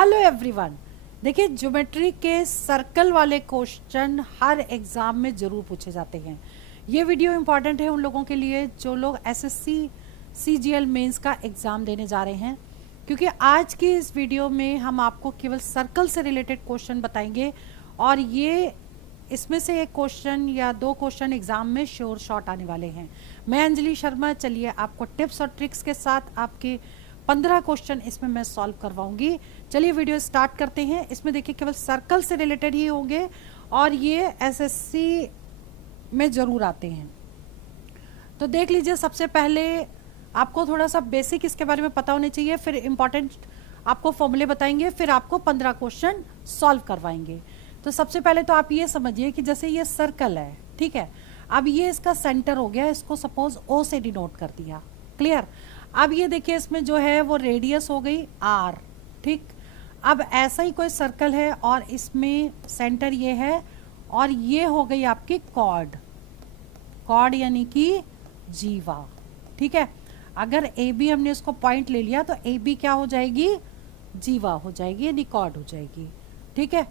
Hello everyone. देखिए, geometry के circle वाले क्वेश्चन हर एग्जाम में जरूर पूछे जाते हैं। ये वीडियो इंपॉर्टेंट है उन लोगों के लिए जो लोग एसएससी सीजीएल मेंस का एग्जाम देने जा रहे हैं, क्योंकि आज की इस वीडियो में हम आपको केवल सर्कल से रिलेटेड क्वेश्चन बताएंगे और ये इसमें से एक क्वेश्चन या दो क्वेश्चन एग्जाम में श्योर शॉट आने वाले हैं। मैं अंजलि शर्मा, चलिए आपको टिप्स और ट्रिक्स के साथ आपके 15 क्वेश्चन इसमें मैं सॉल्व करवाऊंगी। चलिए वीडियो स्टार्ट करते हैं। इसमें देखिए केवल सर्कल से रिलेटेड ही होंगे और ये एसएससी में जरूर आते हैं। तो देख लीजिए, सबसे पहले आपको थोड़ा सा बेसिक इसके बारे में पता होने चाहिए, फिर इंपॉर्टेंट आपको फॉर्मूले बताएंगे, फिर आपको 15 क्वेश्चन सॉल्व करवाएंगे। तो सबसे पहले तो आप ये समझिए कि जैसे ये सर्कल है, ठीक है, अब ये इसका सेंटर हो गया, इसको सपोज ओ से डिनोट कर दिया। क्लियर। अब ये देखिए इसमें जो है वो रेडियस हो गई आर, ठीक। अब ऐसा ही कोई सर्कल है और इसमें सेंटर ये है और ये हो गई आपकी कॉर्ड, कॉर्ड यानी कि जीवा, ठीक है। अगर ए बी हमने इसको पॉइंट ले लिया तो ए बी क्या हो जाएगी, जीवा हो जाएगी, यानी कॉर्ड हो जाएगी, ठीक है।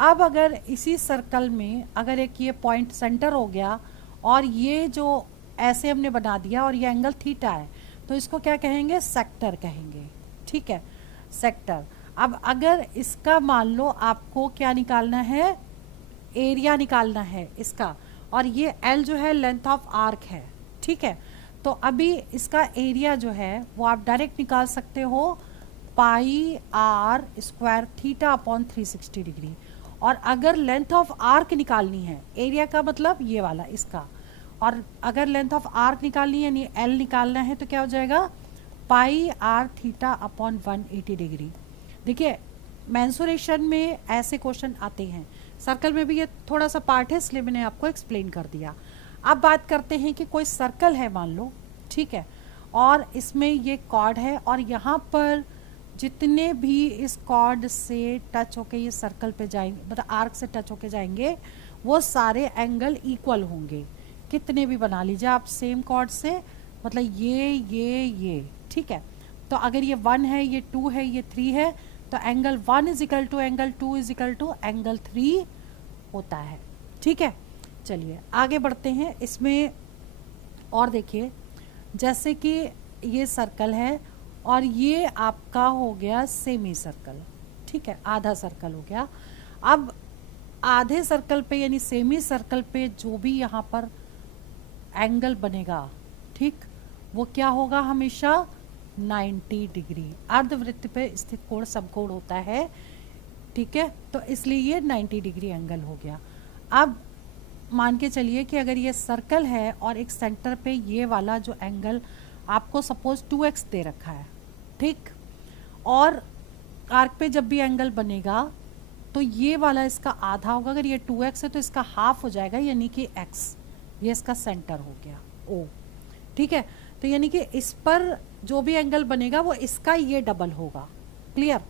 अब अगर इसी सर्कल में अगर एक ये पॉइंट सेंटर हो गया और ये जो ऐसे हमने बना दिया और ये एंगल थीटा है, तो इसको क्या कहेंगे, सेक्टर कहेंगे, ठीक है, सेक्टर। अब अगर इसका मान लो आपको क्या निकालना है, एरिया निकालना है इसका, और ये एल जो है लेंथ ऑफ आर्क है, ठीक है। तो अभी इसका एरिया जो है वो आप डायरेक्ट निकाल सकते हो, pi R square theta upon 360 degree. और अगर लेंथ ऑफ आर्क निकालनी है, एरिया का मतलब ये वाला इसका, और अगर लेंथ ऑफ आर्क निकालनी है यानी एल निकालना है तो क्या हो जाएगा, पाई आर थीटा अपॉन 180 डिग्री। देखिए मेंसुरेशन में ऐसे क्वेश्चन आते हैं, सर्कल में भी ये थोड़ा सा पार्ट है इसलिए मैंने आपको एक्सप्लेन कर दिया। अब बात करते हैं कि कोई सर्कल है मान लो, ठीक है, और इसमें ये कॉर्ड है और यहाँ पर जितने भी इस कॉर्ड से टच होके ये सर्कल पे जाएंगे, मतलब आर्क से टच होके जाएंगे, वो सारे एंगल इक्वल होंगे। कितने भी बना लीजिए आप सेम कॉर्ड से, मतलब ये, ठीक है। तो अगर ये 1 है, ये 2 है, ये 3 है, तो angle 1 is equal to angle 2 is equal to angle 3 होता है, ठीक है। चलिए आगे बढ़ते हैं इसमें। और देखिए जैसे कि ये सर्कल है और ये आपका हो गया सेमी सर्कल, ठीक है, आधा सर्कल हो गया। अब आधे सर्कल पे यानी सेमी सर्कल पे जो भी यहाँ पर एंगल बनेगा, ठीक, वो क्या होगा, हमेशा 90 डिग्री। अर्धवृत्त पे स्थित कोण समकोण होता है, ठीक है, तो इसलिए ये 90 डिग्री एंगल हो गया। अब मान के चलिए कि अगर ये सर्कल है और एक सेंटर पे ये वाला जो एंगल आपको सपोज 2x दे रखा है, ठीक, और आर्क पे जब भी एंगल बनेगा तो ये वाला इसका आधा होगा। अगर ये 2x है तो इसका हाफ हो जाएगा, यानी कि x, ये इसका सेंटर हो गया O, ठीक है। तो यानी कि इस पर जो भी एंगल बनेगा वो इसका ये डबल होगा। क्लियर।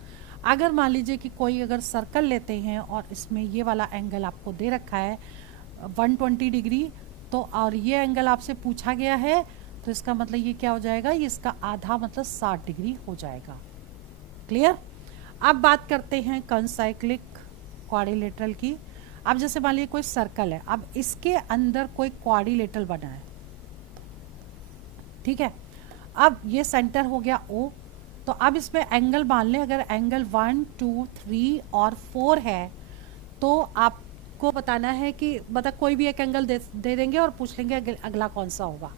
अगर मान लीजिए कि कोई अगर सर्कल लेते हैं और इसमें ये वाला एंगल आपको दे रखा है 120 डिग्री, तो और ये एंगल आपसे पूछा गया है, तो इसका मतलब ये क्या हो जाएगा, ये इसका आधा मतलब 60 डिग्री हो जाएगा। क्लियर। अब बात करते हैं कॉन्साइक्लिक क्वाड्रिलेटरल की। अब जैसे मान लीजिए कोई सर्कल है, अब इसके अंदर कोई क्वाड्रिलेटरल बना है, ठीक है। अब ये सेंटर हो गया O, तो अब इसमें एंगल मान लें, अगर एंगल 1, 2, 3 और 4 है तो आपको बताना है कि मतलब कोई भी एक एंगल दे देंगे और पूछ लेंगे अगला कौन सा होगा।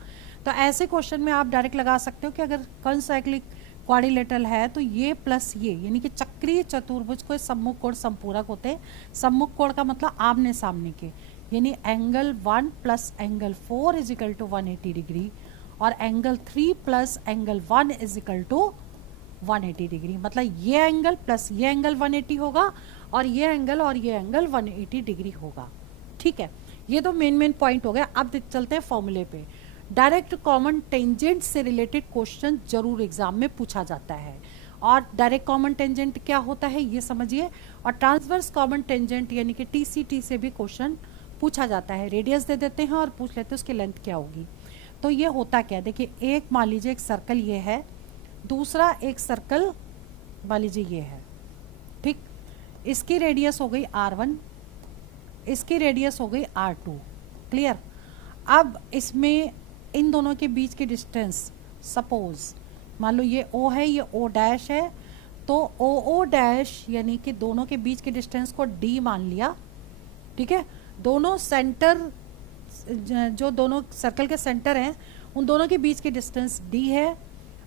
तो ऐसे क्वेश्चन में आप डायरेक्ट लगा सकते हो कि अगर कॉन्साइक्लिक क्वाड्रिलेटरल है तो ये प्लस ये, यानी कि चक्रीय चतुर्भुज को सम्मुख कोण संपूरक होते हैं। सम्मुख कोण का मतलब आमने सामने के, यानी angle 1 plus angle 4 is equal to 180 degree और angle 3 plus angle 1 is equal to 180 degree. मतलब ये एंगल प्लस ये एंगल 180 होगा और ये एंगल 180 डिग्री होगा, ठीक है। ये तो मेन पॉइंट हो गया। अब चलते हैं फॉर्मूले पे। डायरेक्ट कॉमन टेंजेंट से रिलेटेड क्वेश्चन जरूर एग्जाम में पूछा जाता है, और डायरेक्ट कॉमन टेंजेंट क्या होता है ये समझिए, और ट्रांसवर्स कॉमन टेंजेंट यानी कि TCT से भी क्वेश्चन पूछा जाता है। रेडियस दे देते हैं और पूछ लेते हैं उसकी लेंथ क्या होगी। तो ये होता क्या है, देखिए एक मान लीजिए एक सर्कल ये है, दूसरा एक सर्कल मान लीजिए ये है, इसकी रेडियस हो गई r1, इसकी रेडियस हो गई r2। क्लियर। अब इसमें इन दोनों के बीच की डिस्टेंस, सपोज मान लो ये O है, ये O डैश है, तो OO डैश यानी कि दोनों के बीच के डिस्टेंस को D मान लिया। ठीक है, दोनों सेंटर, जो दोनों सर्कल के सेंटर हैं उन दोनों के बीच की डिस्टेंस D है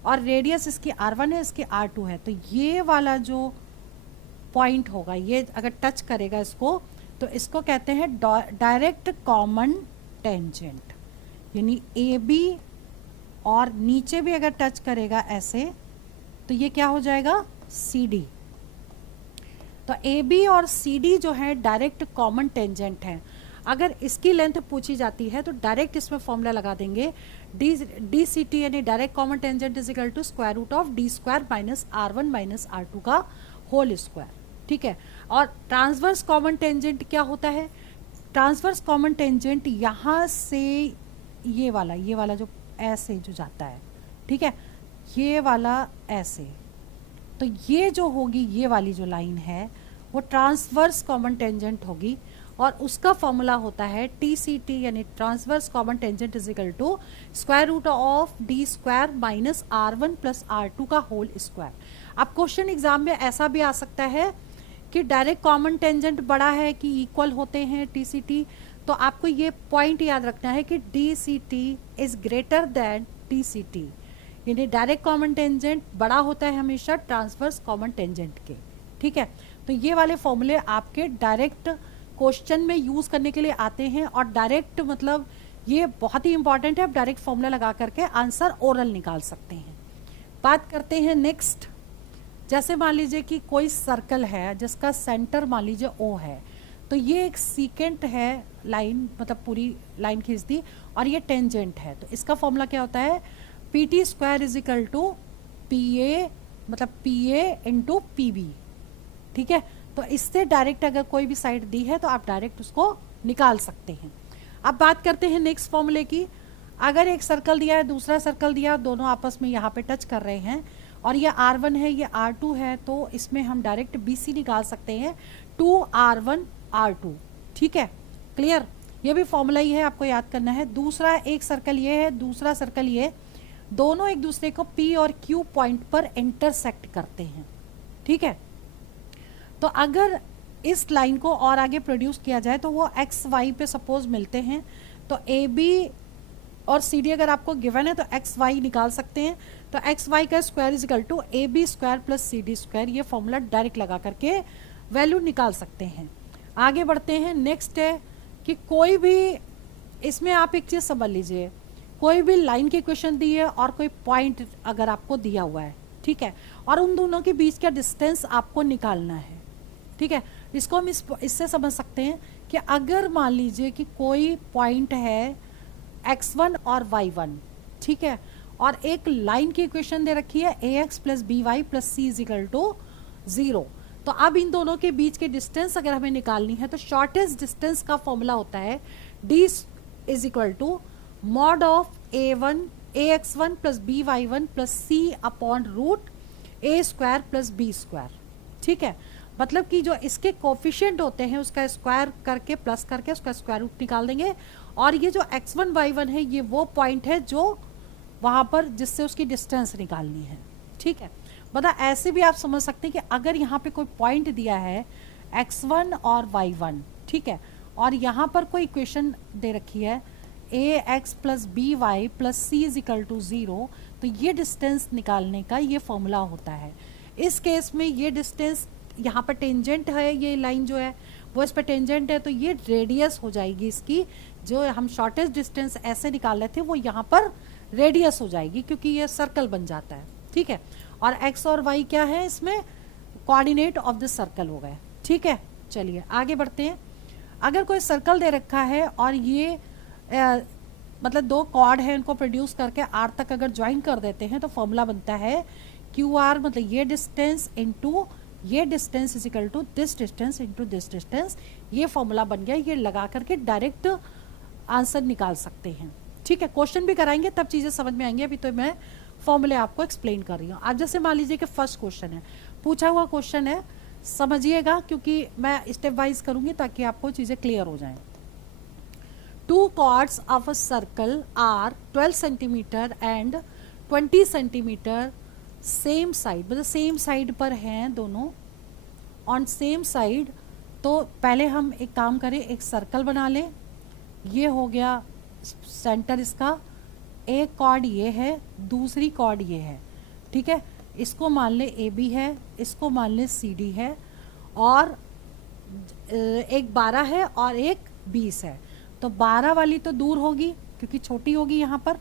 और रेडियस इसकी r1 है, इसकी r2 है। तो ये वाला जो पॉइंट होगा, ये अगर टच करेगा इसको, तो इसको कहते हैं डायरेक्ट कॉमन टेंजेंट, यानी AB और नीचे भी अगर टच करेगा ऐसे, तो ये क्या हो जाएगा, CD। तो AB और CD जो है डायरेक्ट कॉमन टेंजेंट है। अगर इसकी लेंथ पूछी जाती है तो डायरेक्ट इसमें फॉर्मूला लगा देंगे, DCT यानी direct common tangent is equal to square root of D square minus R1 minus R2 का होल स्क्वायर। ठीक है, और ट्रांसवर्स कॉमन टेंजेंट क्या होता है, ट्रांसवर्स कॉमन टेंजेंट यहाँ से ये वाला जो ऐसे जो जाता है, ठीक है, ये वाला ऐसे, तो ये जो होगी, ये वाली जो लाइन है वो ट्रांसवर्स कॉमन टेंजेंट होगी और उसका फॉर्मूला होता है TCT यानी transverse common tangent is equal to square root of D square minus R1 plus R2 का होल स्क्वायर। अब क्वेश्चन एग्जाम में ऐसा भी आ सकता है कि डायरेक्ट कॉमन टेंजेंट बड़ा है कि इक्वल होते हैं TCT, तो आपको ये पॉइंट याद रखना है कि DCT is greater than TCT, यानी डायरेक्ट कॉमन टेंजेंट बड़ा होता है हमेशा ट्रांसवर्स कॉमन टेंजेंट के। ठीक है, तो ये वाले फॉर्मूले आपके डायरेक्ट क्वेश्चन में यूज करने के लिए आते हैं और डायरेक्ट मतलब ये बहुत ही इंपॉर्टेंट है, आप डायरेक्ट फॉर्मूला लगा करके आंसर ओरल निकाल सकते हैं। बात करते हैं नेक्स्ट, जैसे मान लीजिए कि कोई सर्कल है जिसका सेंटर मान लीजिए O है, तो ये एक सीकेंट है लाइन, मतलब पूरी लाइन खींच दी और ये टेंजेंट है, तो इसका फॉर्मूला क्या होता है, PT square is equal to PA मतलब PA इंटू PB। ठीक है, तो इससे डायरेक्ट अगर कोई भी साइड दी है तो आप डायरेक्ट उसको निकाल सकते हैं। अब बात करते हैं नेक्स्ट फॉर्मूले की। अगर एक सर्कल दिया है, दूसरा सर्कल दिया, दोनों आपस में यहाँ पे टच कर रहे हैं और ये R1 है, ये R2 है, तो इसमें हम डायरेक्ट BC निकाल सकते हैं 2R1 R2। ठीक है, क्लियर, ये भी फॉर्मूला ही है, आपको याद करना है। दूसरा एक सर्कल ये है, दूसरा सर्कल ये, दोनों एक दूसरे को P और Q पॉइंट पर इंटरसेक्ट करते हैं। ठीक है, तो अगर इस लाइन को और आगे प्रोड्यूस किया जाए तो वो XY पे सपोज मिलते हैं, तो AB और CD अगर आपको गिवन है तो XY निकाल सकते हैं, तो XY का square is equal to AB square plus CD square, ये फॉर्मूला डायरेक्ट लगा करके वैल्यू निकाल सकते हैं। आगे बढ़ते हैं, नेक्स्ट है कि कोई भी, इसमें आप एक चीज समझ लीजिए, कोई भी लाइन की इक्वेशन दी है और कोई पॉइंट अगर आपको दिया हुआ है, ठीक है, और उन दोनों के बीच का डिस्टेंस आपको निकालना है। ठीक है, इसको हम इससे समझ सकते हैं कि अगर मान लीजिए कि कोई पॉइंट है x1 और y1, ठीक है, और एक लाइन की इक्वेशन दे रखी है ax plus by plus c is equal to 0, तो अब इन दोनों के बीच के डिस्टेंस अगर हमें निकालनी है तो शॉर्टेस्ट डिस्टेंस का फॉर्मूला होता है d is equal to mod of ax1 plus by1 plus c upon root a square plus b square. ठीक है, मतलब कि जो इसके कोफिशिएंट होते हैं उसका स्क्वायर करके प्लस करके उसका स्क्वायर रूट निकाल देंगे, और ये जो x1 y1 है ये वो पॉइंट है जो वहां पर जिससे उसकी डिस्टेंस निकालनी है। ठीक है, मतलब ऐसे भी आप समझ सकते हैं कि अगर यहाँ पे कोई पॉइंट दिया है x1 और y1, ठीक है, और यहाँ पर कोई इक्वेशन दे रखी है ax plus by plus c is equal to 0, तो ये डिस्टेंस निकालने का ये फॉर्मूला होता है। इस केस में ये डिस्टेंस यहाँ पर टेंजेंट है, ये लाइन जो है वो इस पर टेंजेंट है, तो ये रेडियस हो जाएगी इसकी, जो हम शॉर्टेस्ट डिस्टेंस ऐसे निकाल रहे थे वो यहाँ पर रेडियस हो जाएगी क्योंकि ये सर्कल बन जाता है। ठीक है, और x और y क्या है, इसमें कोऑर्डिनेट ऑफ द सर्कल हो गए। ठीक है, चलिए आगे बढ़ते हैं। अगर कोई सर्कल दे रखा है और ये मतलब दो कॉर्ड है, उनको प्रोड्यूस करके R तक अगर ज्वाइन कर देते हैं तो फॉर्मूला बनता है QR मतलब ये डिस्टेंस इंटू ये distance is equal to this distance into this distance, ये फॉर्मूला बन गया। ये लगा करके डायरेक्ट आंसर निकाल सकते हैं। ठीक है, क्वेश्चन भी कराएंगे तब चीजें समझ में आएंगी, अभी तो मैं फॉर्मूले आपको एक्सप्लेन कर रही हूँ। अब जैसे मान लीजिए कि फर्स्ट क्वेश्चन है, पूछा हुआ क्वेश्चन है समझिएगा, क्योंकि मैं स्टेप वाइज करूँगी ताकि आपको चीज़ें क्लियर हो जाएं। Two chords of a circle are 12 centimetre and 20 centimetre same side, मतलब सेम साइड पर हैं दोनों, ऑन सेम साइड। तो पहले हम एक काम करें, एक सर्कल बना लें। ये हो गया सेंटर इसका, एक कॉर्ड ये है, दूसरी कॉर्ड ये है, ठीक है। इसको मान ले ए बी है, इसको मान ले सी डी है, और एक 12 है और एक 20 है। तो 12 वाली तो दूर होगी क्योंकि छोटी होगी यहाँ पर।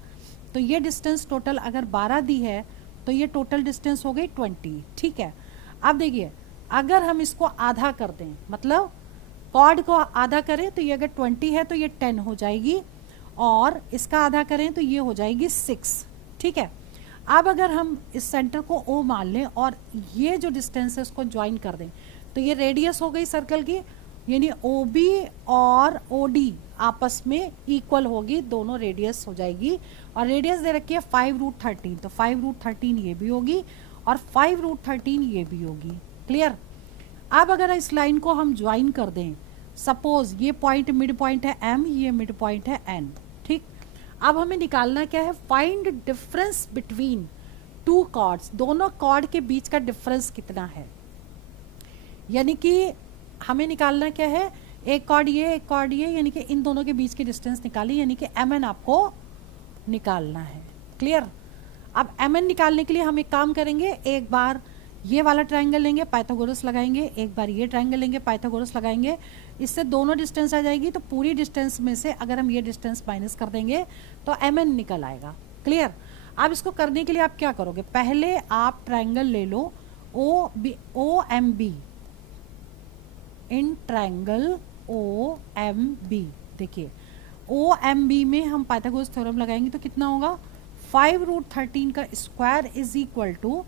तो ये डिस्टेंस टोटल अगर 12 दी है तो ये टोटल डिस्टेंस हो गई 20, ठीक है। अब देखिए, अगर हम इसको आधा कर दें, मतलब कॉर्ड को आधा करें, तो ये अगर 20 है तो ये 10 हो जाएगी, और इसका आधा करें तो ये हो जाएगी 6, ठीक है। अब अगर हम इस सेंटर को O मान लें और ये जो डिस्टेंस है उसको ज्वाइन कर दें, तो ये रेडियस हो गई सर्कल की, यानी OB और OD आपस में इक्वल होगी, दोनों रेडियस हो जाएगी। और रेडियस दे रखी है 5√13, तो 5√13 ये भी होगी और 5√13 ये भी होगी। क्लियर। अब अगर इस लाइन को हम ज्वाइन कर दें, सपोज ये पॉइंट मिड पॉइंट है M, ये मिड पॉइंट है N, ठीक। अब हमें निकालना क्या है, find difference between two chords, दोनों कॉर्ड के बीच का डिफरेंस कितना है। यानी कि हमें निकालना क्या है, एक कॉर्ड ये, एक कॉर्ड ये, यानी कि इन दोनों के बीच की डिस्टेंस निकाली, यानी कि MN आपको निकालना है। क्लियर। अब MN निकालने के लिए हम एक काम करेंगे, एक बार ये वाला ट्रायंगल लेंगे, पाइथागोरस लगाएंगे, एक बार ये ट्रायंगल लेंगे, पाइथागोरस लगाएंगे, इससे दोनों डिस्टेंस आ जाएगी। तो पूरी डिस्टेंस में से अगर हम ये डिस्टेंस माइनस कर देंगे तो MN निकल आएगा। क्लियर। अब इसको करने के लिए आप क्या करोगे, पहले आप ट्रायंगल ले लो OMB, इन ट्रायंगल OMB। देखिए OMB में हम पाइथागोरस थ्योरम लगाएंगे तो कितना होगा, 5√13 का square is equal to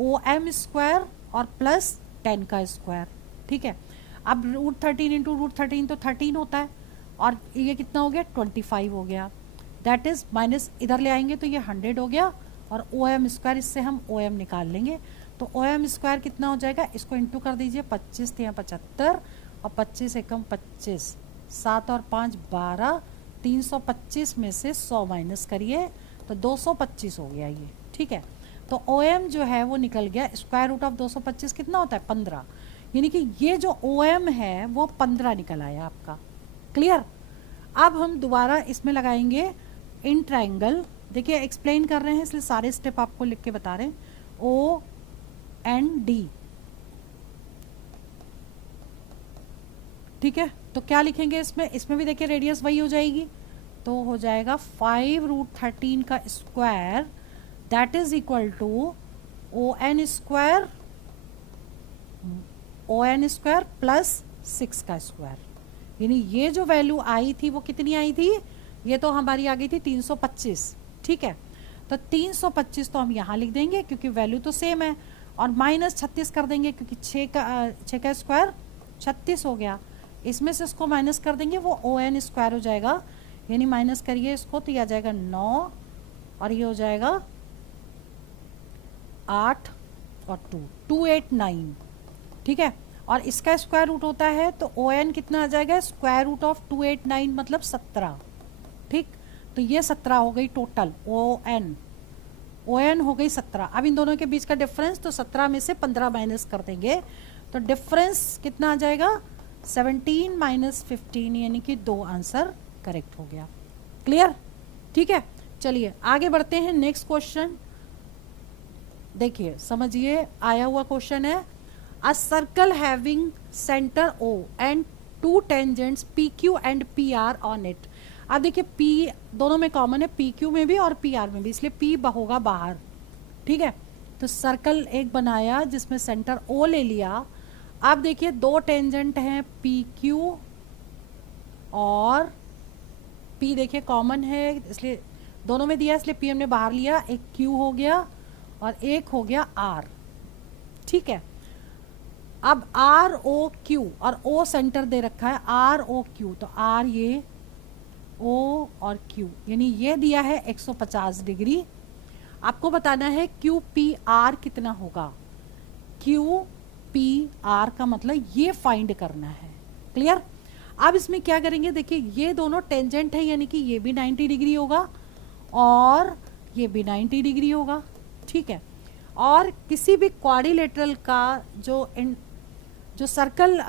OM square और प्लस 10 का स्क्वायर, ठीक है। अब √13 इंटू √13 तो 13 होता है, और ये कितना हो गया, 25 हो गया। दैट इज माइनस इधर ले आएंगे तो ये 100 हो गया, और OM स्क्वायर, इससे हम OM निकाल लेंगे। तो OM स्क्वायर कितना हो जाएगा, इसको इंटू कर दीजिए, 25 थे 75, और 25 एकम 25, 7 और 5 12, 325 में से 100 माइनस करिए तो 225 हो गया ये, ठीक है। तो OM जो है वो निकल गया, स्क्वायर रूट ऑफ 225 कितना होता है, 15, यानी कि ये जो OM है वो 15 निकल आया आपका। क्लियर। अब हम दोबारा इसमें लगाएंगे इन ट्रायंगल, देखिए एक्सप्लेन कर रहे हैं इसलिए सारे स्टेप आपको लिख के बता रहे हैं, OND, ठीक है। तो क्या लिखेंगे इसमें भी देखिए रेडियस वही हो जाएगी, तो हो जाएगा 5√13 का square, that is equal to ON square plus 6 का स्क्वायर। यानी ये जो वैल्यू आई थी वो कितनी आई थी, ये तो हमारी आ गई थी 325, ठीक है। तो 325 तो हम यहाँ लिख देंगे क्योंकि वैल्यू तो सेम है, और माइनस 36 कर देंगे क्योंकि 6 का स्क्वायर 36 हो गया। इसमें से इसको माइनस कर देंगे, वो ON स्क्वायर हो जाएगा, यानी माइनस करिए इसको तो ये आ जाएगा 9, और ये हो जाएगा 8 और 289, ठीक है। और इसका स्क्वायर रूट होता है तो ON कितना आ जाएगा, स्क्वायर रूट ऑफ 289 मतलब 17, ठीक। तो ये 17 हो गई टोटल ON हो गई 17। अब इन दोनों के बीच का डिफरेंस, तो 17 में से 15 माइनस कर देंगे तो डिफरेंस कितना आ जाएगा, 17 माइनस 15, यानी कि 2 आंसर करेक्ट हो गया। क्लियर, ठीक है। चलिए आगे बढ़ते हैं, नेक्स्ट क्वेश्चन देखिए, समझिए आया हुआ क्वेश्चन है, a circle having centre O and 2 tangents PQ and PR on it. अब देखिए P दोनों में कॉमन है, PQ में भी और PR में भी, इसलिए P होगा बाहर, ठीक है। तो सर्कल एक बनाया जिसमें सेंटर O ले लिया। अब देखिए 2 टेंजेंट हैं PQ और P, देखिए कॉमन है इसलिए दोनों में दिया, इसलिए P हमने बाहर लिया, एक Q हो गया और एक हो गया R, ठीक है। अब ROQ और O सेंटर दे रखा है, ROQ, तो R ये O और Q, यानी ये दिया है 150 डिग्री। आपको बताना है QPR कितना होगा, Q पी आर का मतलब ये फाइंड करना है। क्लियर। अब इसमें क्या करेंगे, देखिए ये दोनों टेंजेंट है, यानी कि ये भी 90 डिग्री होगा और ये भी 90 डिग्री होगा। ठीक है। और किसी भी क्वाड्रिलेटरल का जो सर्कल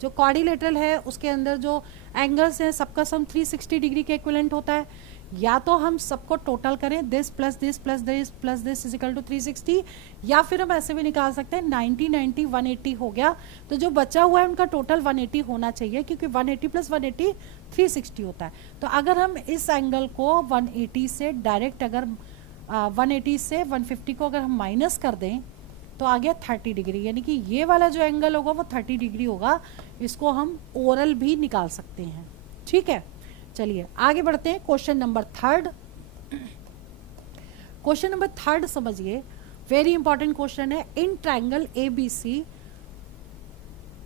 जो क्वाड्रिलेटरल है उसके अंदर जो एंगल्स हैं सबका सम 360 डिग्री के इक्विवेलेंट होता है। या तो हम सबको टोटल करें this plus this plus this plus this is equal to 360, या फिर हम ऐसे भी निकाल सकते हैं 90 90 180 हो गया, तो जो बचा हुआ है उनका टोटल 180 होना चाहिए, क्योंकि 180 प्लस 180 360 होता है। तो अगर हम इस एंगल को 180 से डायरेक्ट अगर 180 से 150 को अगर हम माइनस कर दें तो आ गया 30 डिग्री, यानी कि ये वाला जो एंगल होगा वो 30 डिग्री होगा। इसको हम ओरल भी निकाल सकते हैं। ठीक है, चलिए आगे बढ़ते हैं। Question number third. Question number third समझिए, वेरी इंपॉर्टेंट क्वेश्चन है। In triangle ABC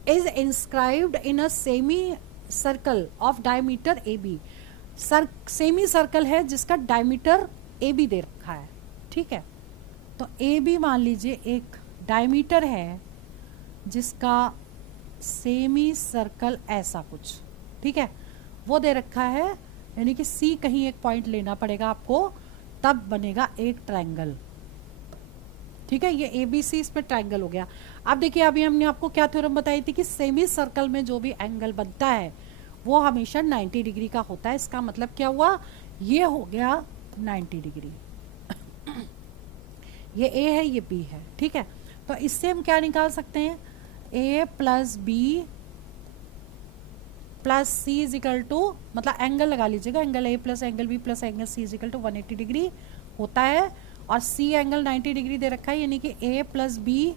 is inscribed in a semi circle of diameter AB। Semi circle है जिसका डायमीटर AB दे रखा है। ठीक है, तो AB मान लीजिए एक डायमीटर है जिसका सेमी सर्कल ऐसा कुछ, ठीक है, वो दे रखा है, यानी कि C कहीं एक पॉइंट लेना पड़ेगा आपको, तब बनेगा एक ट्रायंगल। ठीक है, ये ABC इस पे ट्रायंगल हो गया। अब देखिए अभी हमने आपको क्या थ्योरम बताई थी कि सेमी सर्कल में जो भी एंगल बनता है वो हमेशा 90 डिग्री का होता है। इसका मतलब क्या हुआ, ये हो गया 90 डिग्री। ये A है, ये B है। ठीक है, तो इससे हम क्या निकाल सकते हैं, A plus B plus C is equal to, मतलब एंगल लगा लीजिएगा, angle A plus angle B plus angle C is equal to 180 degree होता है, और C एंगल 90 डिग्री दे रखा है, यानी कि A प्लस बी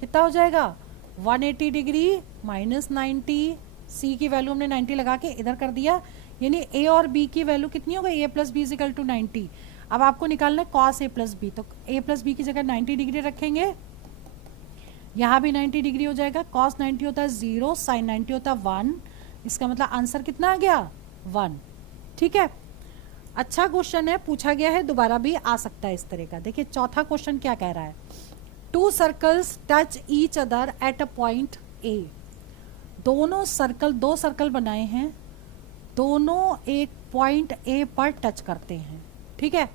कितना हो जाएगा 180 डिग्री माइनस 90, C की वैल्यू हमने 90 लगा के इधर कर दिया, यानी A और B की वैल्यू कितनी हो गई, A plus B is equal to 90। अब आपको निकालना है cos A प्लस बी, तो A प्लस बी की जगह 90 डिग्री रखेंगे, यहाँ भी 90 डिग्री हो जाएगा। cos 90 होता है 0, sin 90 होता है 1, इसका मतलब आंसर कितना आ गया 1। ठीक है, अच्छा क्वेश्चन है, पूछा गया है, दोबारा भी आ सकता है इस तरह का। देखिए चौथा क्वेश्चन क्या कह रहा है, 2 circles touch each other at a point A। दोनों सर्कल, 2 सर्कल बनाए हैं, दोनों एक पॉइंट A पर टच करते हैं। ठीक है,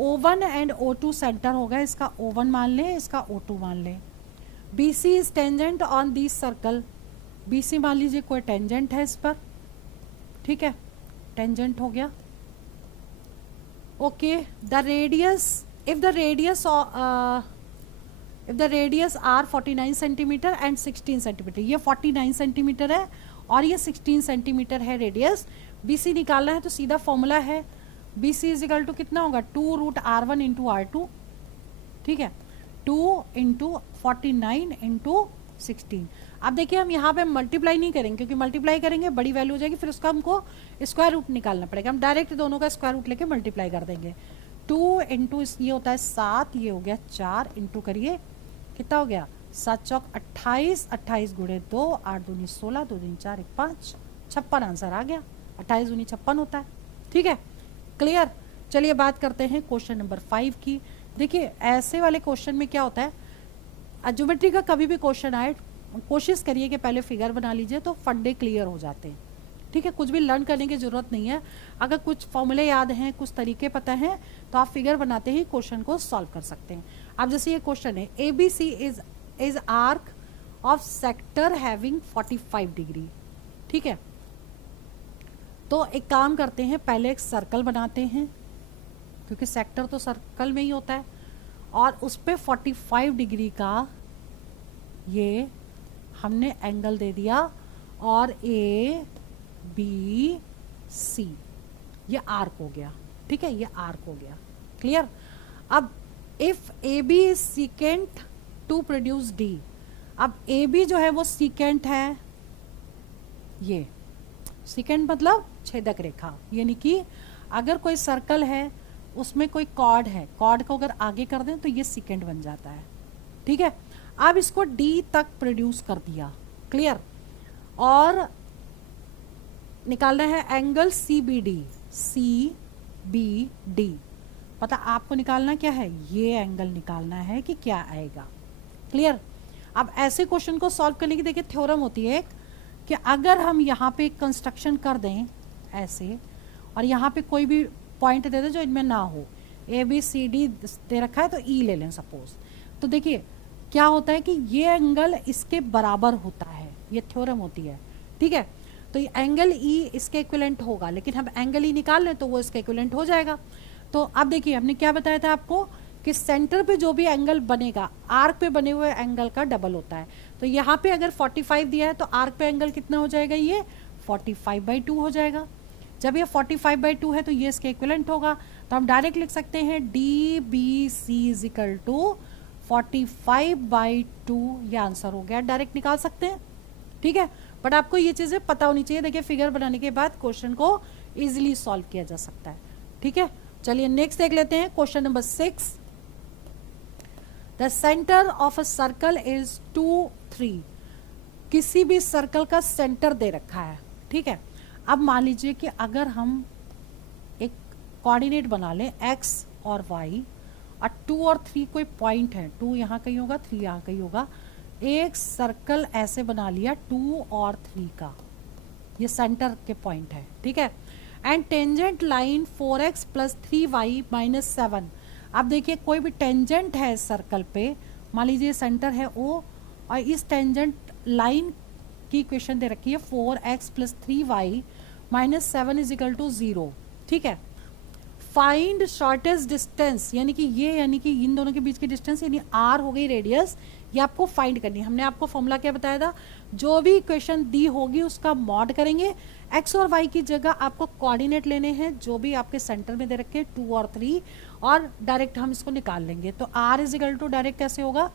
O1 एंड O2 सेंटर होगा, इसका O1 मान लें, इसका O2 मान लें। BC is tangent on this circle, BC मान लीजिए कोई टेंजेंट है इस पर। ठीक है, टेंजेंट हो गया। Okay, the radius, if the radius are 49 centimetre and 16 centimetre, ये 49 सेंटीमीटर है और ये 16 सेंटीमीटर है रेडियस। BC निकालना है तो सीधा फॉर्मूला है, BC इज इक्वल टू कितना होगा 2 रूट R1 इंटू R2। ठीक है, 2 इंटू 49 इंटू 16। अब देखिए हम यहाँ पे मल्टीप्लाई नहीं करेंगे, क्योंकि मल्टीप्लाई करेंगे बड़ी वैल्यू हो जाएगी, फिर उसका हमको स्क्वायर रूट निकालना पड़ेगा। हम डायरेक्ट दोनों का स्क्वायर रूट लेके मल्टीप्लाई कर देंगे। 2 इंटू ये होता है 7, ये हो गया 4, इंटू करिए कितना हो गया 7 चौक 28, 28 गुणे 2, 8 दूनी 16, 2 दूनी 4, 1 5, 56 आंसर आ गया। 28 दूनी 56 होता है। ठीक है, क्लियर। चलिए बात करते हैं क्वेश्चन नंबर 5 की। देखिए ऐसे वाले क्वेश्चन में क्या होता है, ज्योमेट्री का कभी भी क्वेश्चन आए कोशिश करिए कि पहले फिगर बना लीजिए, तो फंडे क्लियर हो जाते हैं। ठीक है, कुछ भी लर्न करने की जरूरत नहीं है। अगर कुछ फॉर्मूले याद हैं, कुछ तरीके पता हैं, तो आप फिगर बनाते ही क्वेश्चन को सॉल्व कर सकते हैं। अब जैसे ये क्वेश्चन है, ABC is arc of sector having 45 degree. ठीक है, तो एक काम करते हैं, पहले एक सर्कल बनाते हैं, क्योंकि सेक्टर तो सर्कल में ही होता है, और उस पर 45 डिग्री का ये हमने एंगल दे दिया, और ABC ये आर्क हो गया। ठीक है, ये आर्क हो गया। क्लियर। अब if AB is secant to produce D, अब AB जो है वो सीकेंट है, ये सीकेंट मतलब छेदक रेखा, यानी कि अगर कोई सर्कल है उसमें कोई कॉर्ड है, कॉर्ड को अगर आगे कर दें तो ये सीकेंट बन जाता है। ठीक है, अब इसको D तक प्रोड्यूस कर दिया। क्लियर। और निकालना है एंगल CBD, CBD पता आपको निकालना क्या है, ये एंगल निकालना है कि क्या आएगा। क्लियर। अब ऐसे क्वेश्चन को सॉल्व करने की देखिए थ्योरम होती है एक, कि अगर हम यहाँ पे कंस्ट्रक्शन कर दें ऐसे, और यहाँ पे कोई भी पॉइंट दे दें जो इनमें ना हो, ए बी सी डी दे रखा है तो ई ले लें सपोज, तो देखिए क्या होता है कि ये एंगल इसके बराबर होता है, ये थ्योरम होती है, ठीक है। तो ये एंगल ई इसके इक्विवेलेंट होगा, लेकिन हम एंगल ई निकाल लें तो वो इसके इक्विवेलेंट हो जाएगा। तो अब देखिए हमने क्या बताया था आपको कि सेंटर पे जो भी एंगल बनेगा आर्क पे बने हुए एंगल का डबल होता है। तो यहाँ पे अगर 45 दिया है तो आर्क पे एंगल कितना हो जाएगा, ये 45/2 हो जाएगा। जब ये 45/2 है तो ये इसके इक्विवेलेंट होगा, तो हम डायरेक्ट लिख सकते हैं D B C is equal to 45/2, ये आंसर हो गया, डायरेक्ट निकाल सकते हैं, ठीक है। बट आपको ये चीज़ें पता होनी चाहिए, देखिए फिगर बनाने के बाद क्वेश्चन को इजीली सॉल्व किया जा सकता है, ठीक है। चलिए नेक्स्ट देख लेते हैं question number 6। The centre of a circle is 2, 3। किसी भी सर्कल का सेंटर दे रखा है, ठीक है। अब मान लीजिए कि अगर हम एक कोऑर्डिनेट बना लें x और y, और 2 और 3 कोई पॉइंट है, 2 यहाँ कहीं होगा 3 यहाँ कहीं होगा, एक सर्कल ऐसे बना लिया 2 और 3 का, ये सेंटर के पॉइंट है, ठीक है। And tangent line 4x + 3y - 7। अब देखिए कोई भी टेंजेंट है सर्कल पे, मान लीजिए सेंटर है O, और इस टेंजेंट लाइन की इक्वेशन दे रखी है 4x + 3y - 7 = 0, ठीक है। फाइंड शॉर्टेस्ट डिस्टेंस, यानी कि इन दोनों के बीच की डिस्टेंस यानी r हो गई रेडियस, ये आपको फाइंड करनी है। हमने आपको फॉर्मूला क्या बताया था, जो भी इक्वेशन दी होगी उसका मॉड करेंगे, x और y की जगह आपको कोऑर्डिनेट लेने हैं जो भी आपके सेंटर में दे रखे हैं 2 और 3, और डायरेक्ट हम इसको निकाल लेंगे। तो r = डायरेक्ट कैसे होगा,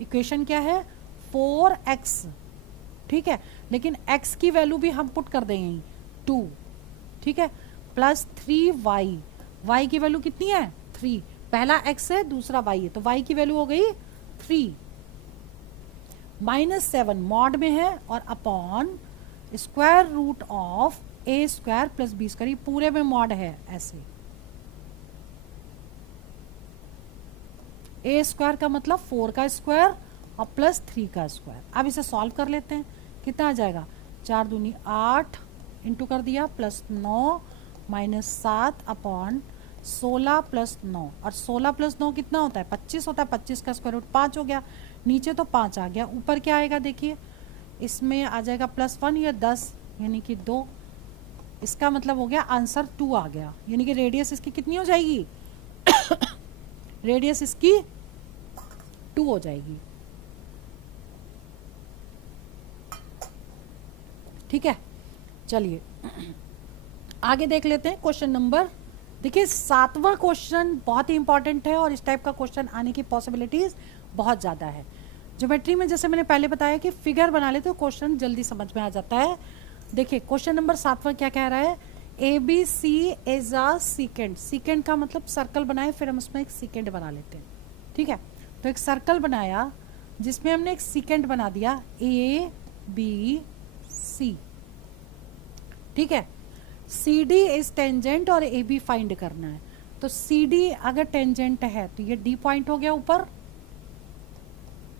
इक्वेशन क्या है 4x, ठीक है, लेकिन x की वैल्यू भी हम पुट कर देंगे 2, ठीक है, प्लस 3y, y की वैल्यू कितनी है 3, पहला x है दूसरा y है, तो y की वैल्यू हो गई 3 -7 मॉड में है, और upon square root of a² + b², ये पूरे में मॉड है ऐसे, a² का मतलब 4 का स्क्वायर और प्लस 3 का स्क्वायर। अब इसे सॉल्व कर लेते हैं, कितना आ जाएगा 4 दूनी 8 इंटू कर दिया प्लस 9 -7 अपॉन 16 + 9, और 16 + 9 कितना होता है 25 होता है, 25 का स्क्वायर रूट 5 हो गया, नीचे तो 5 आ गया, ऊपर क्या आएगा देखिए इसमें आ जाएगा +1, या 10 यानी कि 2, इसका मतलब हो गया आंसर 2 आ गया, यानी कि रेडियस इसकी कितनी हो जाएगी रेडियस इसकी 2 हो जाएगी, ठीक है। चलिए आगे देख लेते हैं क्वेश्चन नंबर, देखिए 7वां क्वेश्चन बहुत ही इंपॉर्टेंट है, और इस टाइप का क्वेश्चन आने की पॉसिबिलिटीज बहुत ज़्यादा है। ज्योमेट्री में जैसे मैंने पहले बताया कि फिगर बना ले तो क्वेश्चन जल्दी समझ में आ जाता है। देखिए क्वेश्चन नंबर 7वां क्या कह रहा है, ABC इज अ सीकेंड, सीकेंड का मतलब सर्कल बनाए, फिर हम उसमें एक सीकेंड बना लेते हैं, ठीक है। तो एक सर्कल बनाया जिसमें हमने एक सीकेंड बना दिया ABC, ठीक है। CD इज टेंजेंट और AB फाइंड करना है, तो CD अगर टेंजेंट है तो ये D पॉइंट हो गया ऊपर,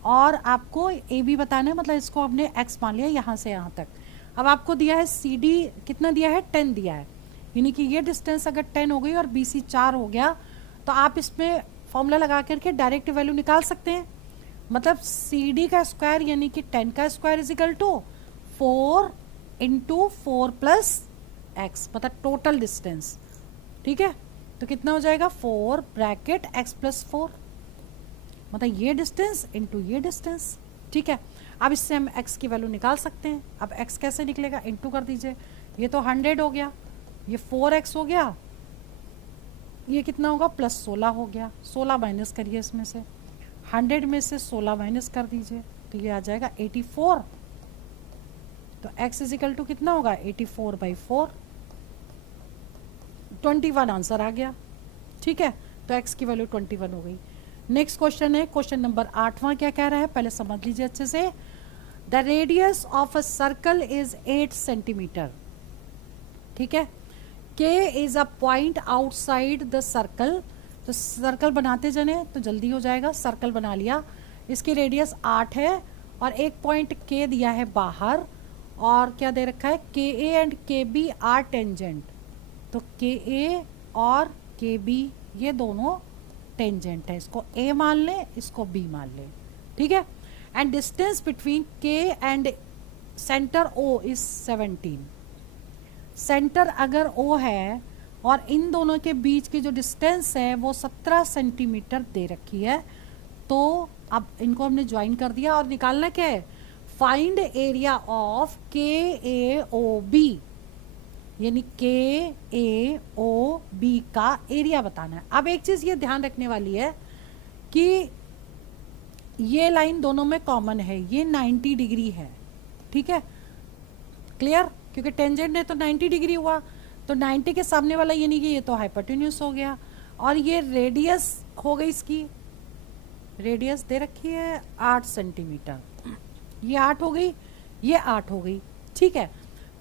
और आपको AB बताना है, मतलब इसको हमने X मान लिया यहाँ से यहाँ तक। अब आपको दिया है CD कितना दिया है 10 दिया है, यानी कि ये डिस्टेंस अगर 10 हो गई और BC 4 हो गया, तो आप इसमें फॉर्मूला लगा करके डायरेक्ट वैल्यू निकाल सकते हैं। मतलब CD का स्क्वायर यानी कि 10 का स्क्वायर = 4 × 4 + x, मतलब टोटल डिस्टेंस, ठीक है। तो कितना हो जाएगा 4 ब्रैकेट x + 4, मतलब ये डिस्टेंस इंटू ये डिस्टेंस, ठीक है। अब इससे हम x की वैल्यू निकाल सकते हैं। अब x कैसे निकलेगा, इंटू कर दीजिए, ये तो 100 हो गया, ये 4x हो गया, ये कितना होगा +16 हो गया, 16 माइनस करिए इसमें से, 100 में से 16 माइनस कर दीजिए, तो ये आ जाएगा 84। तो x = कितना होगा 84/4, 21 आंसर आ गया, ठीक है। तो x की वैल्यू 21 हो गई। नेक्स्ट क्वेश्चन है क्वेश्चन नंबर 8वां, क्या कह रहा है पहले समझ लीजिए अच्छे से। The radius of a circle is 8 centimetre, ठीक है। K is a point outside the circle, तो सर्कल बनाते जाने तो जल्दी हो जाएगा, सर्कल बना लिया, इसकी रेडियस 8 है और एक पॉइंट K दिया है बाहर, और क्या दे रखा है, KA and KB are tangent. तो KA और KB ये दोनों टेंजेंट है, इसको A मान लें, इसको B मान लें, ठीक है। And distance between K and centre O is 17। Centre अगर O है और इन दोनों के बीच की जो डिस्टेंस है वो 17 सेंटीमीटर दे रखी है, तो अब इनको हमने ज्वाइन कर दिया और निकालना क्या है, फाइंड एरिया ऑफ KAOB, यानी KAOB का एरिया बताना है। अब एक चीज ये ध्यान रखने वाली है कि ये लाइन दोनों में कॉमन है, ये 90 डिग्री है, ठीक है, क्लियर, क्योंकि टेंजेंट है तो 90 डिग्री हुआ, तो 90 के सामने वाला यानी कि ये तो हाइपोटेन्यूस हो गया, और ये रेडियस हो गई, इसकी रेडियस दे रखी है 8 सेंटीमीटर, ये 8 हो गई, ये 8 हो गई, ठीक है।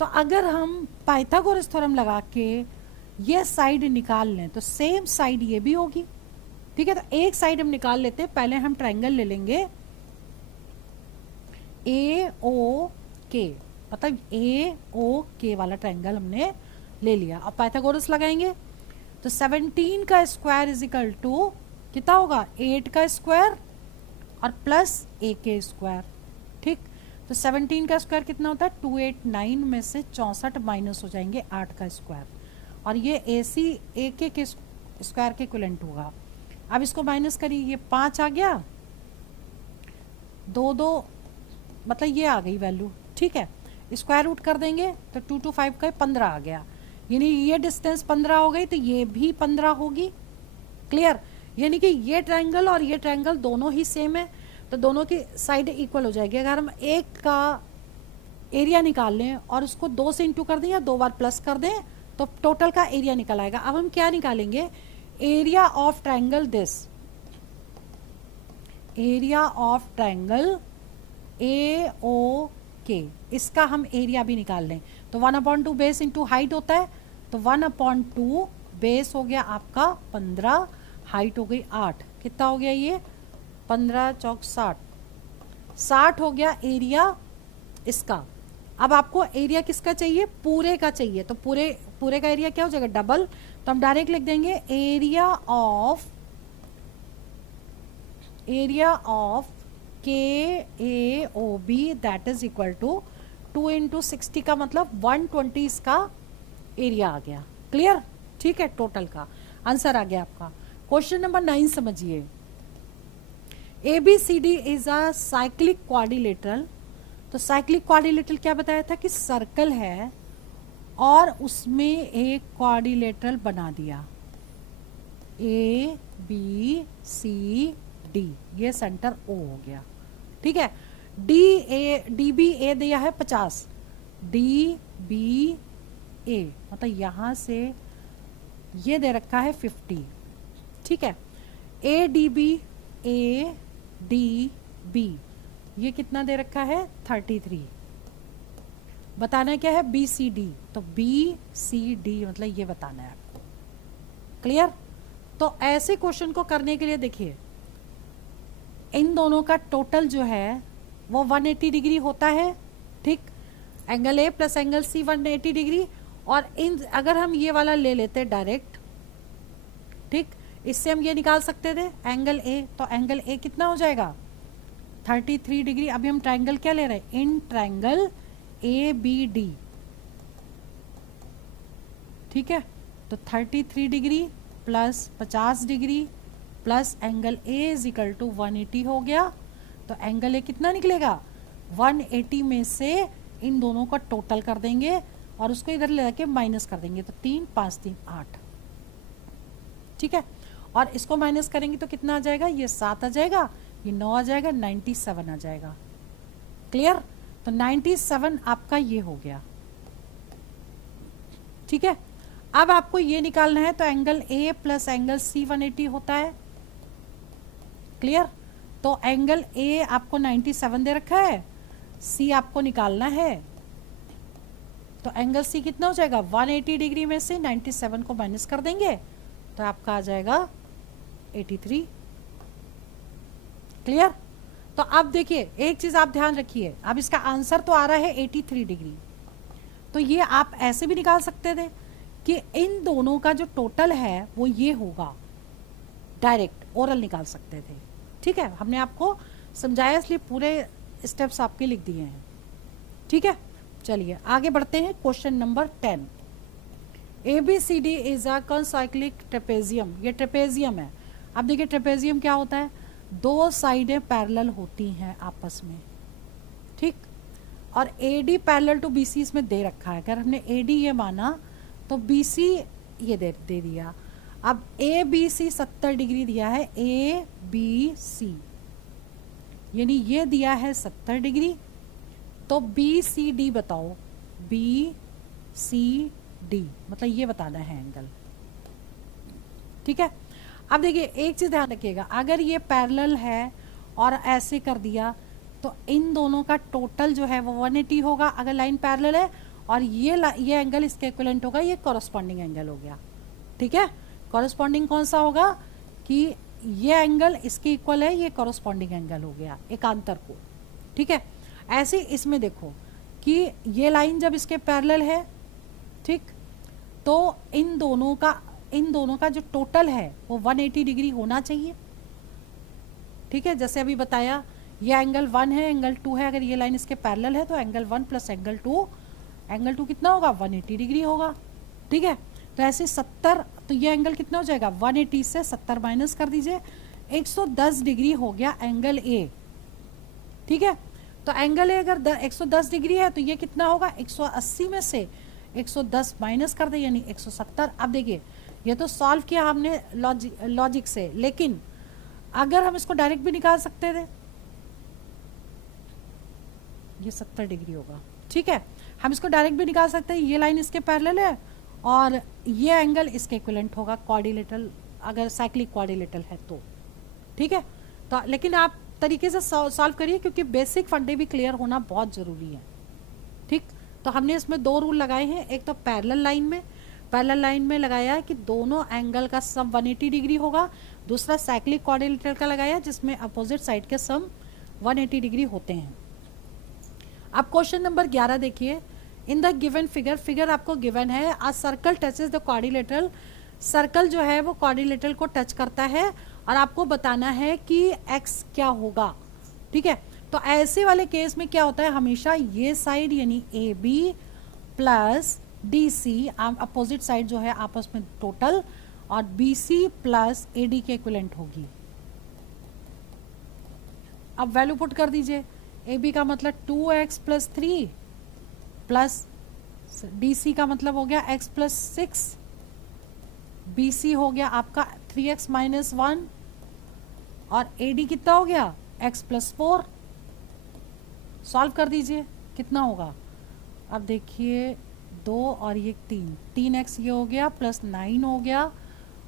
तो अगर हम पाइथागोरस थ्योरम लगा के ये साइड निकाल लें तो सेम साइड ये भी होगी, ठीक है। तो एक साइड हम निकाल लेते हैं, पहले हम ट्रायंगल ले लेंगे AOK, मतलब AOK वाला ट्रायंगल हमने ले लिया। अब पाइथागोरस लगाएंगे तो 17 का स्क्वायर इज इक्वल टू कितना होगा, 8 का स्क्वायर और प्लस A के स्क्वायर, ठीक। तो 17 का स्क्वायर कितना होता है, 289 में से 64 माइनस हो जाएंगे 8 का स्क्वायर, और ये AK के स्क्वायर के इक्विवेलेंट होगा। अब इसको माइनस करिए, ये 5 आ गया, 2 मतलब ये आ गई वैल्यू, ठीक है। स्क्वायर रूट कर देंगे तो 2 to 5 का 15 आ गया, यानी ये डिस्टेंस 15 हो गई, तो ये भी 15 होगी, क्लियर। यानी कि ये ट्रायंगल और ये ट्रायंगल दोनों ही सेम है, तो दोनों की साइड इक्वल हो जाएगी। अगर हम एक का एरिया निकाल लें और उसको 2 से इंटू कर दें या 2 बार प्लस कर दें तो टोटल का एरिया निकल आएगा। अब हम क्या निकालेंगे, area of triangle this, area of triangle AOK, इसका हम एरिया भी निकाल लें। तो 1/2 बेस इंटू हाइट होता है, तो 1/2 बेस हो गया आपका 15, हाइट हो गई 8, कितना हो गया ये 15 चौक 60, 60 हो गया एरिया इसका। अब आपको एरिया किसका चाहिए, पूरे का चाहिए, तो पूरे का एरिया क्या हो जाएगा, डबल। तो हम डायरेक्ट लिख देंगे area of KAOB that is equal to 2 into 60 का मतलब 120 इसका एरिया आ गया, क्लियर, ठीक है। टोटल का आंसर आ गया आपका। क्वेश्चन नंबर 9 समझिए, ABCD is a cyclic quadrilateral. तो साइक्लिक क्वाड्रिलेटरल क्या बताया था कि सर्कल है और उसमें एक क्वाड्रिलेटरल बना दिया, ABCD, ये सेंटर O हो गया, ठीक है। DBA दिया है 50, DBA मतलब यहां से ये दे रखा है 50, ठीक है। ADB ये कितना दे रखा है 33। बताना क्या है BCD, तो BCD मतलब ये बताना है आपको, क्लियर। तो ऐसे क्वेश्चन को करने के लिए देखिए, इन दोनों का टोटल जो है वो 180 डिग्री होता है, ठीक। Angle A plus angle C 180 degree, और इन अगर हम ये वाला ले लेते डायरेक्ट, ठीक, इससे हम ये निकाल सकते थे एंगल A, तो एंगल A कितना हो जाएगा 33 डिग्री। अभी हम ट्रायंगल क्या ले रहे हैं, इन ट्रायंगल ABD, ठीक है। तो 33 degree plus 50 degree plus angle A is equal to 180 हो गया, तो एंगल A कितना निकलेगा 180 में से इन दोनों का टोटल कर देंगे और उसको इधर ले जाके माइनस कर देंगे, तो 3 5 3 8, ठीक है। और इसको माइनस करेंगे तो कितना आ जाएगा, ये 7 आ जाएगा, ये 9 आ जाएगा, 97 आ जाएगा, क्लियर। तो 97 आपका ये हो गया, ठीक है। अब आपको ये निकालना है, तो angle A plus angle C 180 होता है, क्लियर। तो एंगल A आपको 97 दे रखा है, C आपको निकालना है, तो एंगल C कितना हो जाएगा 180 डिग्री में से 97 को माइनस कर देंगे तो आपका आ जाएगा 83, क्लियर। तो अब देखिए एक चीज आप ध्यान रखिए, अब इसका आंसर तो आ रहा है 83 डिग्री, तो ये आप ऐसे भी निकाल सकते थे कि इन दोनों का जो टोटल है वो ये होगा, डायरेक्ट ओरल निकाल सकते थे। ठीक है, हमने आपको समझाया इसलिए पूरे स्टेप्स आपके लिख दिए हैं। ठीक है, चलिए आगे बढ़ते हैं। Question number 10, ABCD is a concyclic trapezium. ये ट्रेपेजियम है। अब देखिए ट्रेपेजियम क्या होता है, दो साइडें पैरेलल होती हैं आपस में, ठीक, और AD पैरेलल टू BC इसमें दे रखा है। अगर हमने AD ये माना तो BC ये दे दिया। अब ABC 70 डिग्री दिया है, ABC यानी ये दिया है 70 डिग्री, तो BCD बताओ, BCD मतलब ये बताना है एंगल। ठीक है, अब देखिए एक चीज ध्यान रखिएगा, अगर ये पैरेलल है और ऐसे कर दिया तो इन दोनों का टोटल जो है वो 180 होगा अगर लाइन पैरेलल है, और ये एंगल इसके इक्विवेलेंट होगा, ये कॉरस्पॉन्डिंग एंगल हो गया। ठीक है, कॉरस्पॉन्डिंग कौन सा होगा कि ये एंगल इसके इक्वल है, ये कॉरस्पॉन्डिंग एंगल हो गया एकांतर को। ठीक है, ऐसे इसमें देखो कि ये लाइन जब इसके पैरेलल है, ठीक, तो इन दोनों का जो टोटल है वो 180 डिग्री होना चाहिए। ठीक है, जैसे अभी बताया ये एंगल 1 है, एंगल 2 है, अगर ये लाइन इसके पैरेलल है तो एंगल 1 प्लस एंगल 2 कितना होगा, 180 डिग्री होगा। ठीक है, तो ऐसे 70, तो ये एंगल कितना हो जाएगा, 180 से 70 माइनस कर दीजिए, 110 डिग्री हो गया एंगल ए। ठीक है, तो एंगल ए अगर 110 डिग्री है तो ये कितना होगा, 180 में से 110 माइनस कर दे यानी 170। अब देखिए ये तो सॉल्व किया हमने लॉजिक से, लेकिन अगर हम इसको डायरेक्ट भी निकाल सकते थे, ये 70 डिग्री होगा। ठीक है, हम इसको डायरेक्ट भी निकाल सकते हैं, ये लाइन इसके पैरेलल है और ये एंगल इसके इक्विवेलेंट होगा क्वाड्रिलेटरल, अगर साइक्लिक क्वाड्रिलेटरल है तो। ठीक है, तो लेकिन आप तरीके से सॉल्व करिए क्योंकि बेसिक फंडे भी क्लियर होना बहुत ज़रूरी है। ठीक, तो हमने इसमें दो रूल लगाए हैं, एक तो पैरेलल लाइन में लगाया है कि दोनों एंगल का सम 180 डिग्री होगा, दूसरा साइक्लिक क्वाड्रिलेटरल का लगाया जिसमें अपोजिट साइड के सम 180 डिग्री होते हैं। अब क्वेश्चन नंबर 11 देखिए, इन द गिवन फिगर आपको गिवन है, a circle touches the quadrilateral, circle जो है वो क्वाड्रिलेटरल को टच करता है और आपको बताना है कि x क्या होगा। ठीक है, तो ऐसे वाले केस में क्या होता है, हमेशा ये साइड यानी AB plus DC opposite side जो है आपस में टोटल, और BC प्लस AD के इक्विवेलेंट होगी। अब वैल्यू पुट कर दीजिए, AB का मतलब 2x प्लस 3 प्लस DC का मतलब हो गया x प्लस 6, BC हो गया आपका 3x माइनस 1, और AD कितना हो गया, x प्लस 4। सॉल्व कर दीजिए कितना होगा, अब देखिए 2 और ये 3x ये हो गया प्लस 9 हो गया,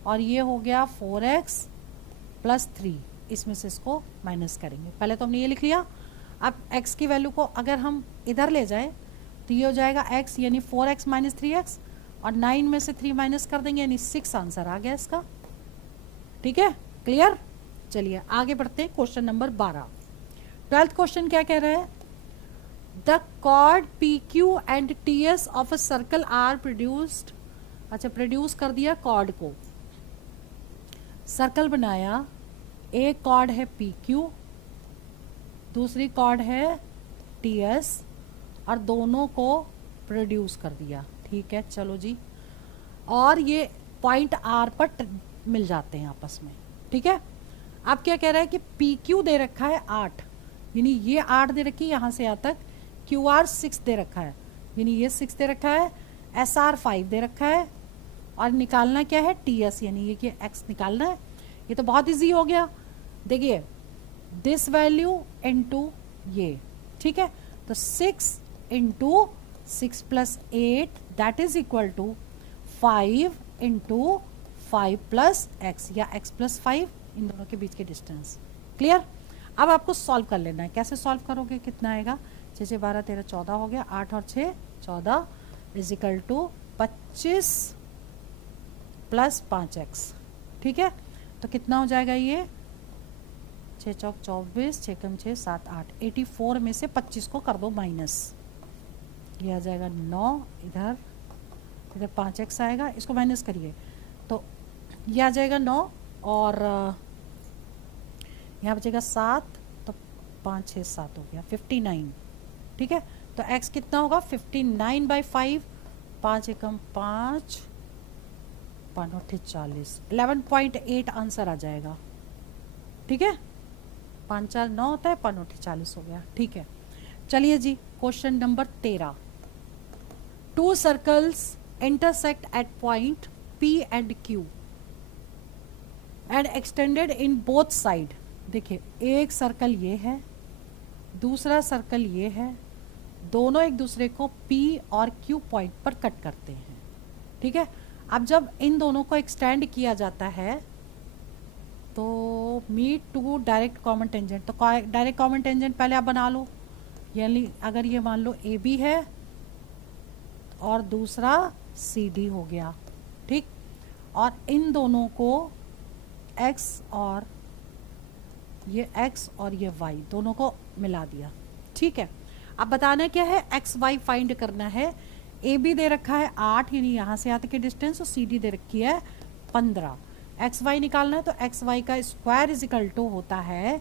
और ये हो गया 4x प्लस 3, इसमें से इसको माइनस करेंगे। पहले तो हमने ये लिख लिया, अब x की वैल्यू को अगर हम इधर ले जाएं तो ये हो जाएगा x यानी 4x माइनस 3x, और 9 में से 3 माइनस कर देंगे यानी 6 आंसर आ गया इसका। ठीक है, क्लियर। चलिए आगे बढ़ते हैं, क्वेश्चन नंबर 12। 12th क्वेश्चन क्या कह रहा है, the chord PQ and TS of a circle are produced. अच्छा, प्रोड्यूस कर दिया कॉर्ड को, सर्कल बनाया, एक कॉर्ड है PQ, दूसरी कॉर्ड है TS, और दोनों को प्रोड्यूस कर दिया। ठीक है, चलो जी, और ये पॉइंट R पर मिल जाते हैं आपस में। ठीक है, अब क्या कह रहा है कि PQ दे रखा है 8, यानी ये 8 दे रखी है यहाँ से यहाँ तक, QR 6 दे रखा है यानी ये 6 दे रखा है, SR 5 दे रखा है, और निकालना क्या है TS यानी ये कि X निकालना है। ये तो बहुत इजी हो गया, देखिए दिस वैल्यू इनटू ये। ठीक है, तो 6 into 6 plus 8 that is equal to 5 into 5 plus x, या x प्लस 5, इन दोनों के बीच के डिस्टेंस। क्लियर। अब आपको सॉल्व कर लेना है, कैसे सॉल्व करोगे, कितना आएगा, 6 6 12 13 14 हो गया, 8 और 6 14 is equal to 25 plus 5x। ठीक है, तो कितना हो जाएगा ये 6 चौक 24, 6 कम 6 7 8, 84 में से 25 को कर दो माइनस, ये आ जाएगा 9, इधर 5x आएगा, इसको माइनस करिए तो ये आ जाएगा 9 और यहाँ बचेगा 7, तो 5 6 7 हो गया 59। ठीक है, तो x कितना होगा 59/5, 5 एकम 5, 5 8 40, 11.8 आंसर आ जाएगा। ठीक है, 5 4 9 होता है, 5 8 40 हो गया। ठीक है, चलिए जी question number 13। 2 circles intersect at point P and Q and extended in both side। देखिए, एक सर्कल ये है, दूसरा सर्कल ये है, दोनों एक दूसरे को P और Q पॉइंट पर कट करते हैं। ठीक है, अब जब इन दोनों को एक्सटेंड किया जाता है तो meet two direct common tangent, तो डायरेक्ट कॉमन टेंजेंट पहले आप बना लो, यानी अगर ये मान लो AB है और दूसरा CD हो गया। ठीक, और इन दोनों को X और ये Y दोनों को मिला दिया। ठीक है, अब बताना क्या है, XY फाइंड करना है। AB दे रखा है 8, यानी यहाँ से यहाँ तक की डिस्टेंस, और CD दे रखी है 15। XY निकालना है तो XY का स्क्वायर इज इक्वल टू होता है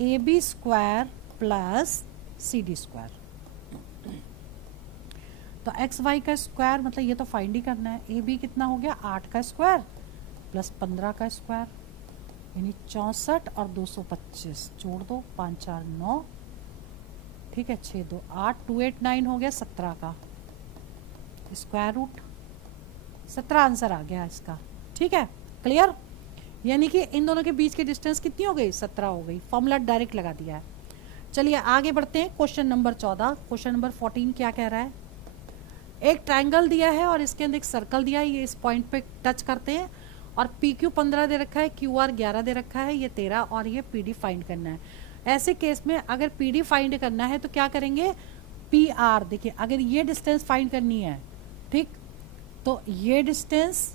AB square plus CD square. तो XY का स्क्वायर मतलब ये तो फाइंड ही करना है। AB कितना हो गया 8 का स्क्वायर प्लस 15 का स्क्वायर, यानी 64 और 225 जोड़ दो, 5 4 9, ठीक है, 6 2 8, 289 हो गया 17 का स्क्वायर रूट 17 आंसर आ गया इसका। ठीक है, क्लियर, यानी कि इन दोनों के बीच की डिस्टेंस कितनी हो गई 17 हो गई। फॉर्मूला डायरेक्ट लगा दिया है। चलिए आगे बढ़ते हैं, क्वेश्चन नंबर 14। क्वेश्चन नंबर 14 क्या कह रहा है, एक ट्रायंगल दिया है और इसके अंदर एक सर्कल दिया है, ये इस पॉइंट पे टच करते हैं और PQ 15 दे रखा है, QR 11 दे रखा है, ये 13 और ये PD फाइंड करना है। ऐसे केस में अगर PD फाइंड करना है तो क्या करेंगे, PR, देखिए अगर ये डिस्टेंस फाइंड करनी है, ठीक, तो ये डिस्टेंस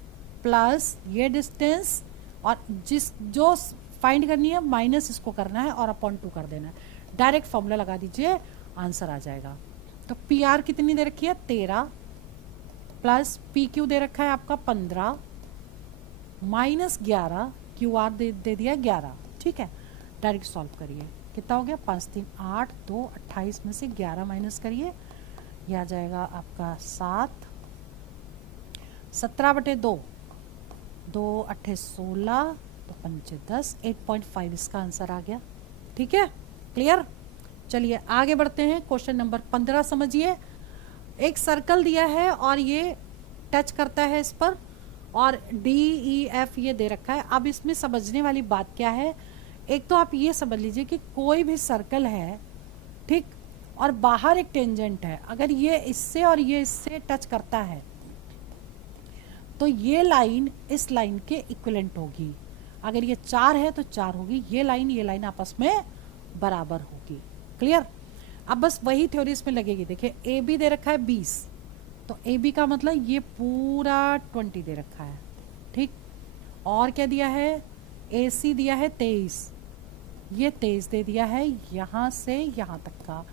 प्लस ये डिस्टेंस और जो फाइंड करनी है माइनस इसको करना है और अपॉन 2 कर देना है। डायरेक्ट फॉर्मूला लगा दीजिए, आंसर आ जाएगा। तो PR कितनी दे रखी है 13 प्लस PQ दे रखा है आपका 15 माइनस 11, QR दे दिया 11। ठीक है, डायरेक्ट सॉल्व करिए, कितना हो गया 5 3 8 2 28 में से 11 माइनस करिए, यह आ जाएगा आपका 7, 17/2, 2 8 16, तो 5 10, 8.5 इसका आंसर आ गया। ठीक है, क्लियर। चलिए आगे बढ़ते हैं, क्वेश्चन नंबर 15 समझिए। एक सर्कल दिया है और ये टच करता है इस पर और DEF ये दे रखा है। अब इसमें समझने वाली बात क्या है, एक तो आप ये समझ लीजिए कि कोई भी सर्कल है, ठीक, और बाहर एक टेंजेंट है, अगर ये इससे और ये इससे टच करता है तो ये लाइन इस लाइन के इक्विवेलेंट होगी। अगर ये 4 है तो 4 होगी, ये लाइन आपस में बराबर होगी। क्लियर, अब बस वही थ्योरी इसमें लगेगी। देखिए AB दे रखा है 20, तो AB का मतलब ये पूरा 20 दे रखा है, ठीक, और क्या दिया है, AC दिया है 23, ये 23 दे दिया है यहाँ से यहाँ तक का,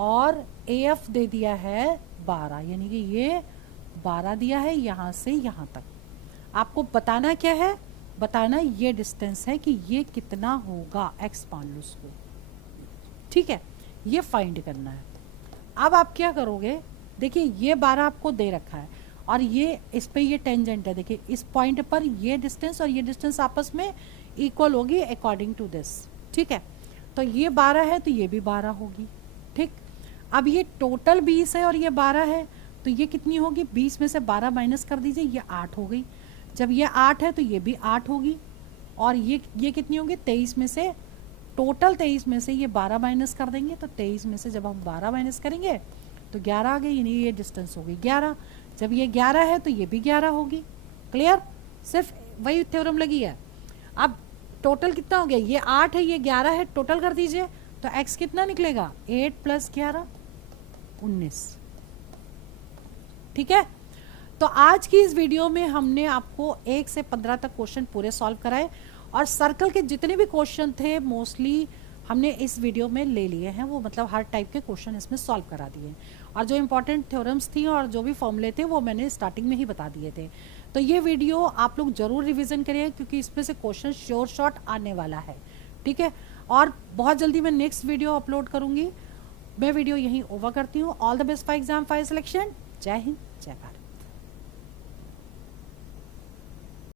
और AF दे दिया है 12, यानी कि ये 12 दिया है यहाँ से यहाँ तक। आपको बताना क्या है, बताना ये डिस्टेंस है कि ये कितना होगा, x मान लो उसको, ठीक है, ये फाइंड करना है। अब आप क्या करोगे, देखिए ये 12 आपको दे रखा है और ये इस पे ये टेंजेंट है, देखिए इस पॉइंट पर ये डिस्टेंस और ये डिस्टेंस आपस में इक्वल होगी अकॉर्डिंग टू दिस। ठीक है, तो ये 12 है तो ये भी 12 होगी। ठीक, अब ये टोटल 20 है और ये 12 है, तो ये कितनी होगी, 20 में से 12 माइनस कर दीजिए, ये 8 हो गई। जब ये 8 है तो ये भी 8 होगी, और ये कितनी होगी, 23 में से, टोटल 23 में से ये 12 माइनस कर देंगे, तो 23 में से जब हम 12 माइनस करेंगे तो 11 आ गई, यानी ये डिस्टेंस हो गई 11। जब ये 11 है तो ये भी 11 होगी। क्लियर, सिर्फ वही थ्योरम लगी है। अब टोटल कितना हो गया, ये 8 है ये 11 है, टोटल कर दीजिए तो x कितना निकलेगा, 8 + 11 19। ठीक है, तो आज की इस वीडियो में हमने आपको 1 से 15 तक क्वेश्चन पूरे सॉल्व कराए और सर्कल के जितने भी क्वेश्चन थे मोस्टली हमने इस वीडियो में ले लिए हैं, वो मतलब हर टाइप के क्वेश्चन इसमें सॉल्व करा दिए। और जो इंपॉर्टेंट थ्योरम्स थी और जो भी फॉर्मूले थे वो मैंने स्टार्टिंग में ही बता दिए थे। तो ये वीडियो आप लोग ज़रूर रिवीजन करिए क्योंकि इसमें से क्वेश्चन श्योर शॉर्ट आने वाला है, ठीक है। और बहुत जल्दी मैं नेक्स्ट वीडियो अपलोड करूँगी। मैं वीडियो यहीं ओवर करती हूँ। All the best for exam for selection. जय हिंद, जय भारत।